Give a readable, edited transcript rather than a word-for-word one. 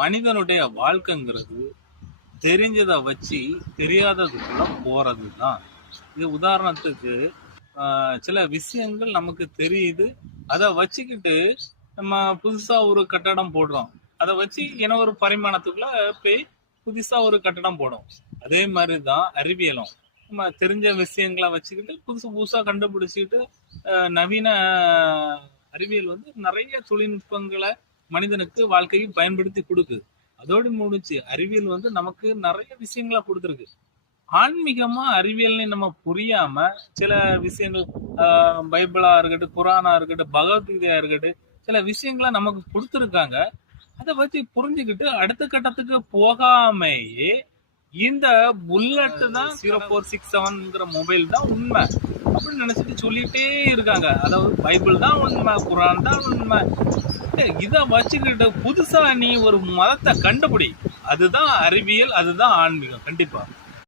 மனிதனுடைய வாழ்க்கைங்கிறது தெரிஞ்சதை வச்சு தெரியாததுக்குள்ள போறதுதான். இது உதாரணத்துக்கு சில விஷயங்கள் நமக்கு தெரியுது, அதை வச்சுக்கிட்டு நம்ம புதுசா ஒரு கட்டடம் போடுறோம். அதை வச்சு ஏன்னா ஒரு பரிமாணத்துக்குள்ள போய் புதுசா ஒரு கட்டடம் போடும். அதே மாதிரிதான் அறிவியலும். நம்ம தெரிஞ்ச விஷயங்களை வச்சுக்கிட்டு புதுசு புதுசா கண்டுபிடிச்சிக்கிட்டு நவீன அறிவியல் வந்து நிறைய தொழில்நுட்பங்களை மனிதனுக்கு வாழ்க்கைக்கு பயன்படுத்தி கொடுக்குது. அதோடு முடிச்சு அறிவியல் வந்து நமக்கு நிறைய விஷயங்களை கொடுத்துருக்கு. ஆன்மீகமா அறிவியல்னு நம்ம புரியாம சில விஷயங்கள் பைபிளா இருக்கட்டும், குரானா இருக்கட்டும், பகவத்கீதையா இருக்கட்டும், சில விஷயங்களை நமக்கு கொடுத்துருக்காங்க. அதை வச்சு புரிஞ்சுக்கிட்டு அடுத்த கட்டத்துக்கு போகாமையே இந்த புல்லட் தான் 0467ங்கிற மொபைல் தான் உண்மை அப்படின்னு நினைச்சிட்டு சொல்லிட்டே இருக்காங்க. அதாவது பைபிள் தான் உண்மை, குரான் தான் உண்மை. இதை வச்சுக்கிட்டு புதுசா நீ ஒரு மதத்தை கண்டுபிடி. அதுதான் அறிவியல், அதுதான் ஆன்மீகம். கண்டிப்பா